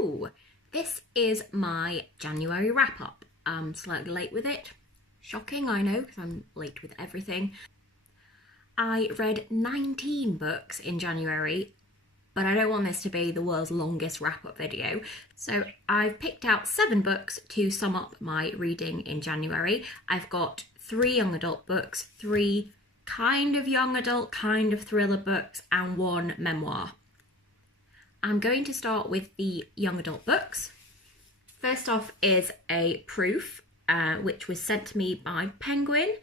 Hello! This is my January wrap-up. I'm slightly late with it. Shocking, I know, because I'm late with everything. I read 19 books in January, but I don't want this to be the world's longest wrap-up video. So I've picked out 7 books to sum up my reading in January. I've got 3 young adult books, 3 kind of young adult, kind of thriller books, and 1 memoir. I'm going to start with the young adult books. First off is a proof, which was sent to me by Penguin,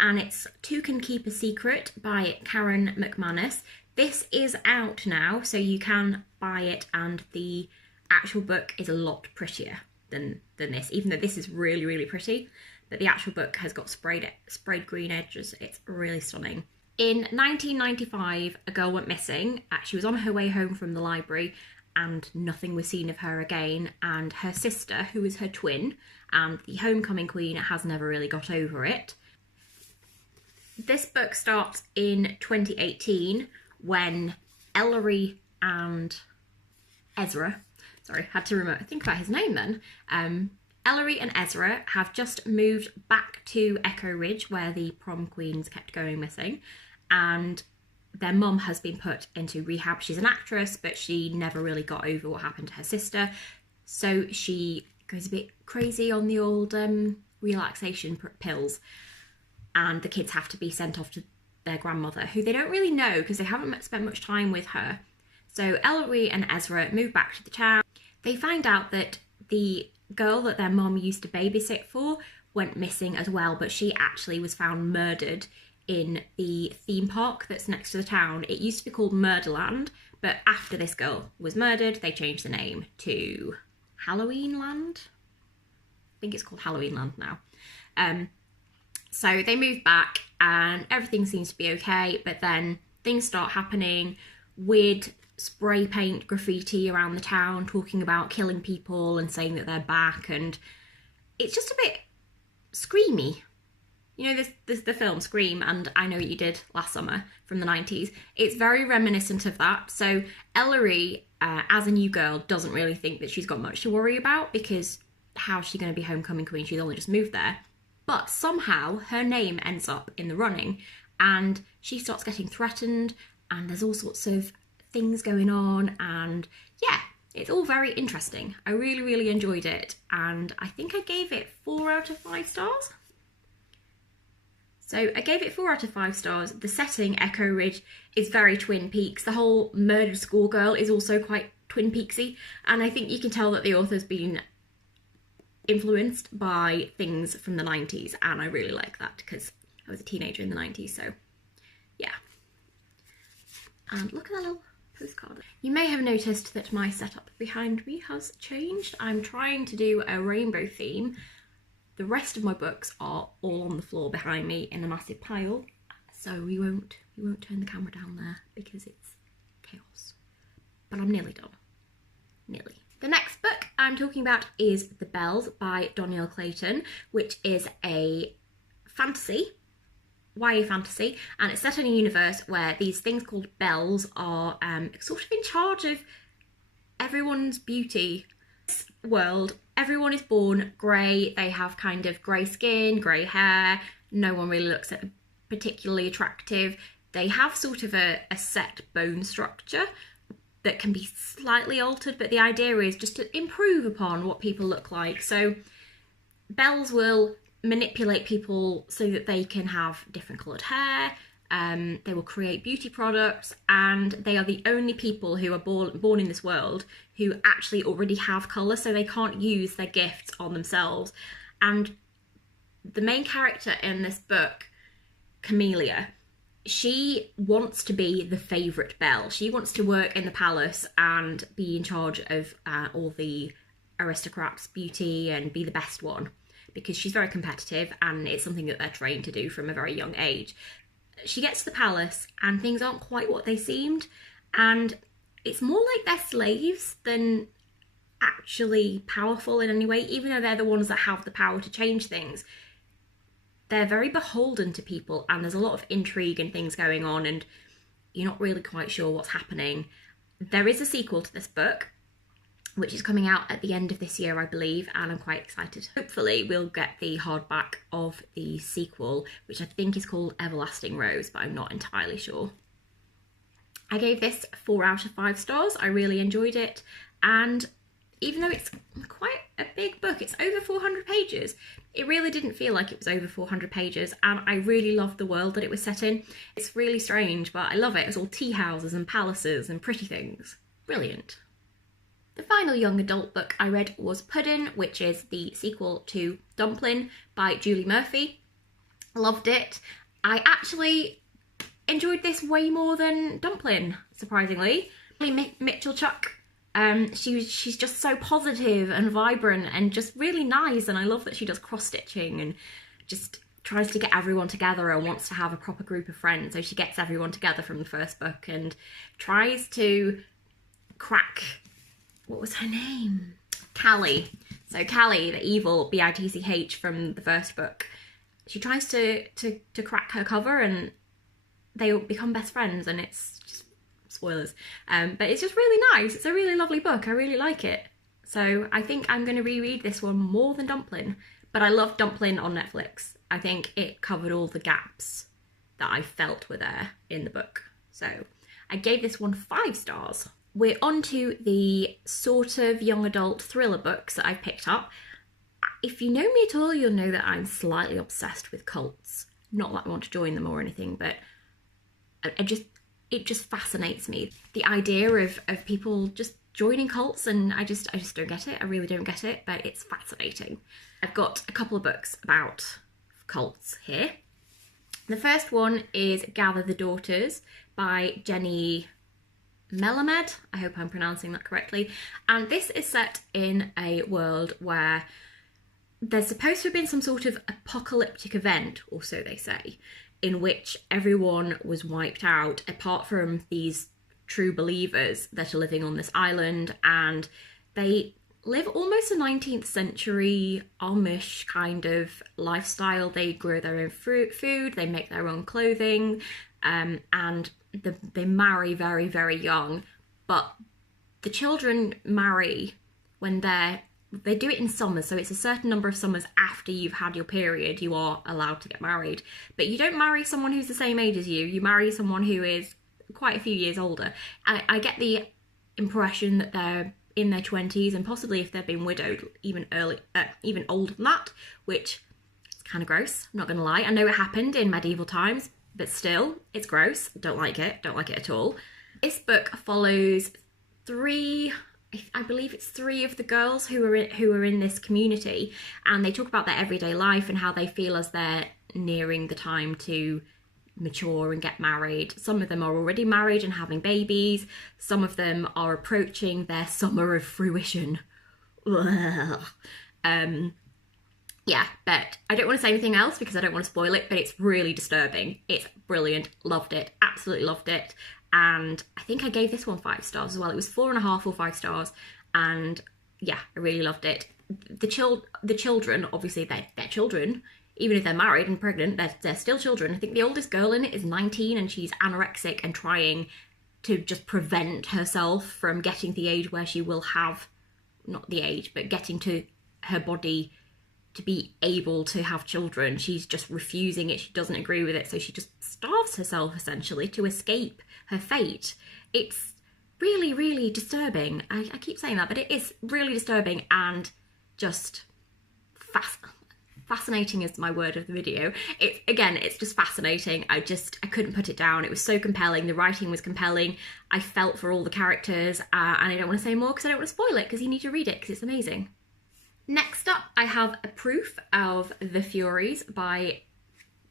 and it's Two Can Keep a Secret by Karen McManus. This is out now, so you can buy it, and the actual book is a lot prettier than this, even though this is really, really pretty. But the actual book has got sprayed green edges. It's really stunning. In 1995, a girl went missing. She was on her way home from the library and nothing was seen of her again. And her sister, who is her twin, and the homecoming queen, has never really got over it. This book starts in 2018 when Ellery and Ezra, sorry, had to think about his name then. Ellery and Ezra have just moved back to Echo Ridge, where the prom queens kept going missing, and their mum has been put into rehab. She's an actress, but she never really got over what happened to her sister, so she goes a bit crazy on the old relaxation pills, and the kids have to be sent off to their grandmother, who they don't really know because they haven't spent much time with her. So Ellery and Ezra move back to the town. They find out that the girl that their mum used to babysit for went missing as well, but she actually was found murdered in the theme park that's next to the town. It used to be called Murderland, but after this girl was murdered, they changed the name to Halloween Land. I think it's called Halloween Land now. So they move back and everything seems to be okay, but then things start happening. Weird spray paint graffiti around the town talking about killing people and saying that they're back, and it's just a bit screamy. You know, there's the film Scream and I Know What You Did Last Summer from the 90s. It's very reminiscent of that. So Ellery, as a new girl, doesn't really think that she's got much to worry about, because how's she going to be homecoming queen? She's only just moved there. But somehow her name ends up in the running and she starts getting threatened, and there's all sorts of things going on, and yeah, it's all very interesting. I really, really enjoyed it, and I think I gave it 4 out of 5 stars. So I gave it 4 out of 5 stars. The setting, Echo Ridge, is very Twin Peaks. The whole murdered schoolgirl is also quite Twin Peaksy, and I think you can tell that the author's been influenced by things from the 90s, and I really like that because I was a teenager in the 90s, so yeah. And look at that little postcard. You may have noticed that my setup behind me has changed. I'm trying to do a rainbow theme. The rest of my books are all on the floor behind me in a massive pile, so we won't turn the camera down there because it's chaos. But I'm nearly done. Nearly. The next book I'm talking about is The Bells by Donielle Clayton, which is a fantasy, YA fantasy, and it's set in a universe where these things called bells are sort of in charge of everyone's beauty. This world, everyone is born grey. They have kind of grey skin, grey hair. No one really looks particularly attractive. They have sort of a set bone structure that can be slightly altered, but the idea is just to improve upon what people look like. So bells will manipulate people so that they can have different coloured hair. They will create beauty products, and they are the only people who are born in this world who actually already have colour, so they can't use their gifts on themselves. And the main character in this book, Camellia, she wants to be the favourite belle. She wants to work in the palace and be in charge of all the aristocrats' beauty and be the best one, because she's very competitive and it's something that they're trained to do from a very young age. She gets to the palace and things aren't quite what they seemed, and it's more like they're slaves than actually powerful in any way, even though they're the ones that have the power to change things. They're very beholden to people, and there's a lot of intrigue and things going on, and you're not really quite sure what's happening. There is a sequel to this book, which is coming out at the end of this year, I believe, and I'm quite excited. Hopefully we'll get the hardback of the sequel, which I think is called Everlasting Rose, but I'm not entirely sure. I gave this 4 out of 5 stars. I really enjoyed it, and even though it's quite a big book, it's over 400 pages, it really didn't feel like it was over 400 pages, and I really loved the world that it was set in. It's really strange, but I love it. It's all tea houses and palaces and pretty things. Brilliant. The final young adult book I read was Puddin, which is the sequel to Dumplin' by Julie Murphy. Loved it. I actually enjoyed this way more than Dumplin', surprisingly. Mitchell-Chuck, she's just so positive and vibrant and just really nice, and I love that she does cross-stitching and just tries to get everyone together and wants to have a proper group of friends. So she gets everyone together from the first book and tries to crack... what was her name? Callie. So Callie, the evil bitch from the first book, she tries to crack her cover and they become best friends, and it's just spoilers. But it's just really nice. It's a really lovely book. I really like it. So I think I'm going to reread this one more than Dumplin'. But I love Dumplin' on Netflix. I think it covered all the gaps that I felt were there in the book. So I gave this one 5 stars. We're on to the sort of young adult thriller books that I've picked up. If you know me at all, you'll know that I'm slightly obsessed with cults. Not that I want to join them or anything, but it just fascinates me. The idea of people just joining cults, and I just don't get it. I really don't get it, but it's fascinating. I've got a couple of books about cults here. The first one is Gather the Daughters by Jenny Melamed. I hope I'm pronouncing that correctly. And this is set in a world where there's supposed to have been some sort of apocalyptic event, or so they say, in which everyone was wiped out apart from these true believers that are living on this island, and they live almost a 19th century Amish kind of lifestyle. They grow their own food, they make their own clothing, and they marry very, very young, but the children marry when they do it in summers, so it's a certain number of summers after you've had your period you are allowed to get married. But you don't marry someone who's the same age as you marry someone who is quite a few years older. I get the impression that they're in their 20s, and possibly if they've been widowed, even older than that, which is kind of gross, I'm not going to lie. I know it happened in medieval times, but still, it's gross. Don't like it at all. This book follows I believe it's 3 of the girls who are in this community, and they talk about their everyday life and how they feel as they're nearing the time to mature and get married. Some of them are already married and having babies. Some of them are approaching their summer of fruition. Yeah, but I don't want to say anything else because I don't want to spoil it, but it's really disturbing. It's brilliant. Loved it. Absolutely loved it. And I think I gave this one 5 stars as well. It was 4.5 or 5 stars. And yeah, I really loved it. The children, obviously they're children. Even if they're married and pregnant, they're still children. I think the oldest girl in it is 19 and she's anorexic and trying to just prevent herself from getting to the age where she will have, not the age, but getting to her body to be able to have children. She's just refusing it. She doesn't agree with it. So she just starves herself essentially to escape her fate. It's really, really disturbing. I keep saying that, but it is really disturbing and just fascinating is my word of the video. It's just fascinating. I couldn't put it down. It was so compelling. The writing was compelling. I felt for all the characters, and I don't want to say more because I don't want to spoil it because you need to read it because it's amazing. Next up, I have a proof of The Furies by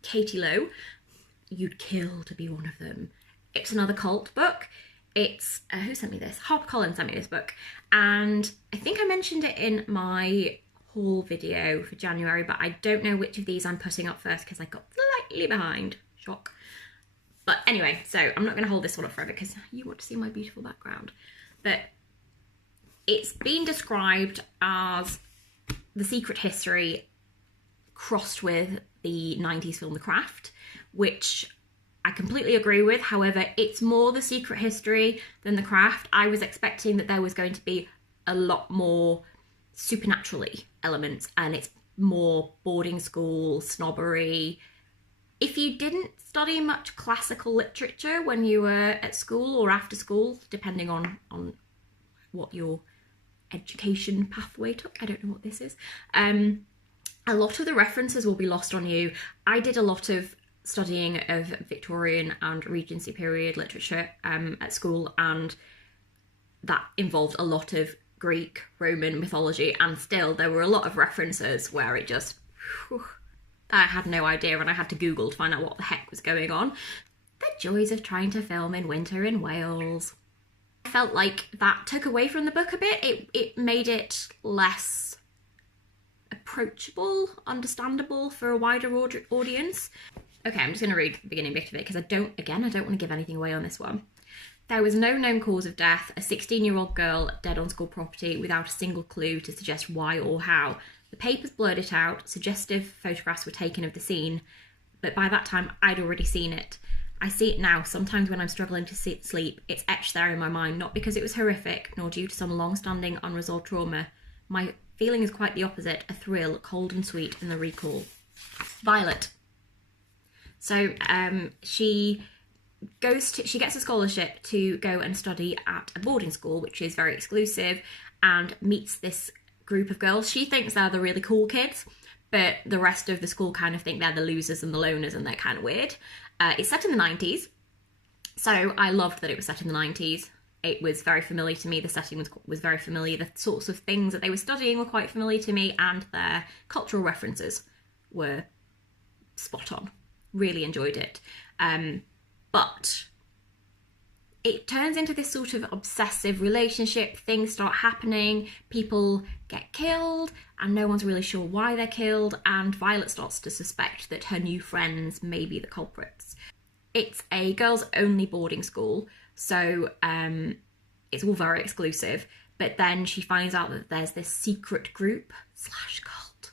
Katie Lowe. You'd kill to be one of them. It's another cult book. It's, who sent me this? HarperCollins sent me this book. And I think I mentioned it in my haul video for January, but I don't know which of these I'm putting up first because I got slightly behind. Shock. But anyway, so I'm not going to hold this one up forever because you want to see my beautiful background. But it's been described as The Secret History crossed with the 90s film The Craft, which I completely agree with. However, it's more The Secret History than The Craft. I was expecting that there was going to be a lot more supernaturally elements, and it's more boarding school snobbery. If you didn't study much classical literature when you were at school or after school, depending on what your education pathway took, I don't know what this is, a lot of the references will be lost on you. I did a lot of studying of Victorian and Regency period literature at school, and that involved a lot of Greek, Roman mythology, and still there were a lot of references where it just, I had no idea, and I had to Google to find out what the heck was going on. The joys of trying to film in winter in Wales. I felt like that took away from the book a bit. It made it less approachable, understandable for a wider audience. Okay, I'm just going to read the beginning bit of it because I don't want to give anything away on this one. There was no known cause of death, a 16-year-old girl dead on school property without a single clue to suggest why or how. The papers blurred it out, suggestive photographs were taken of the scene, but by that time I'd already seen it. I see it now, sometimes when I'm struggling to sleep. It's etched there in my mind, not because it was horrific, nor due to some long-standing unresolved trauma. My feeling is quite the opposite, a thrill, cold and sweet in the recall. Violet. So she gets a scholarship to go and study at a boarding school, which is very exclusive, and meets this group of girls. She thinks they're the really cool kids, but the rest of the school kind of think they're the losers and the loners, and they're kind of weird. It's set in the 90s, so I loved that it was set in the 90s. It was very familiar to me. The setting was very familiar. The sorts of things that they were studying were quite familiar to me, and their cultural references were spot on. Really enjoyed it. But it turns into this sort of obsessive relationship. Things start happening, people get killed, and no one's really sure why they're killed, and Violet starts to suspect that her new friends may be the culprits. It's a girls-only boarding school, so it's all very exclusive, but then she finds out that there's this secret group / cult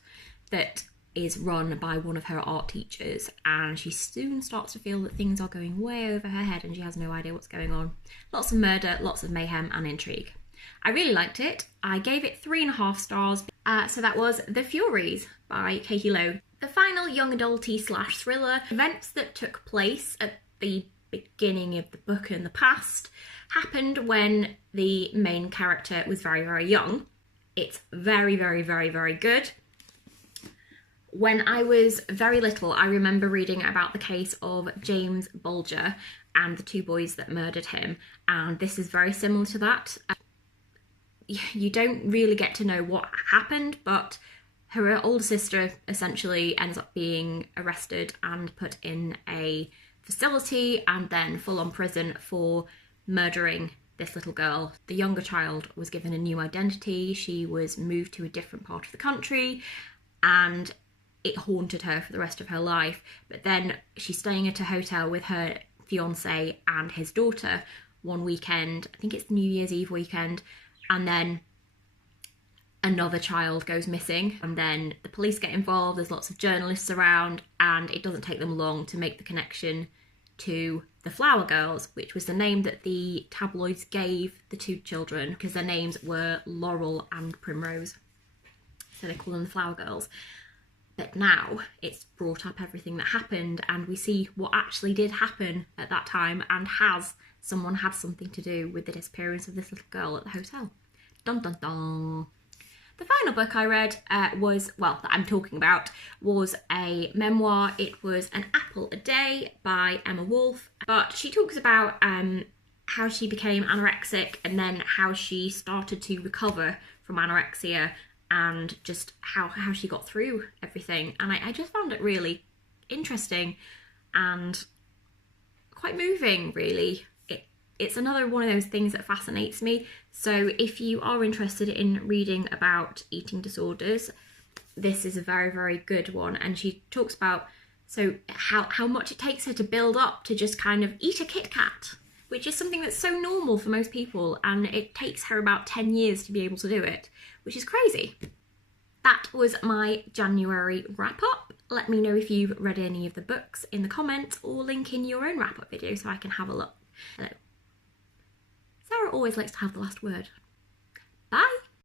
that is run by one of her art teachers, and she soon starts to feel that things are going way over her head and she has no idea what's going on. Lots of murder, lots of mayhem and intrigue. I really liked it. I gave it 3.5 stars. So that was The Furies by Katie Lowe. The final young adulty / thriller. Events that took place at the beginning of the book in the past happened when the main character was very, very young. It's very, very, very, very good. When I was very little, I remember reading about the case of James Bulger and the 2 boys that murdered him, and this is very similar to that. You don't really get to know what happened, but her older sister essentially ends up being arrested and put in a facility and then full-on prison for murdering this little girl. The younger child was given a new identity. She was moved to a different part of the country, and it haunted her for the rest of her life. But then she's staying at a hotel with her fiance and his daughter one weekend. I think it's the New Year's Eve weekend. And then another child goes missing, and then the police get involved. There's lots of journalists around, and it doesn't take them long to make the connection to the Flower Girls, which was the name that the tabloids gave the 2 children because their names were Laurel and Primrose. So they call them the Flower Girls. But now it's brought up everything that happened, and we see what actually did happen at that time, and has someone had something to do with the disappearance of this little girl at the hotel. Dun dun dun. The final book I read that I'm talking about, was a memoir. It was An Apple a Day by Emma Wolfe, but she talks about how she became anorexic and then how she started to recover from anorexia, and just how she got through everything. And I just found it really interesting and quite moving, really. It's another one of those things that fascinates me. So if you are interested in reading about eating disorders, this is a very, very good one. And she talks about how much it takes her to build up to just kind of eat a Kit Kat, which is something that's so normal for most people, and it takes her about 10 years to be able to do it, which is crazy. That was my January wrap-up. Let me know if you've read any of the books in the comments, or link in your own wrap-up video so I can have a look. Hello. Sarah always likes to have the last word.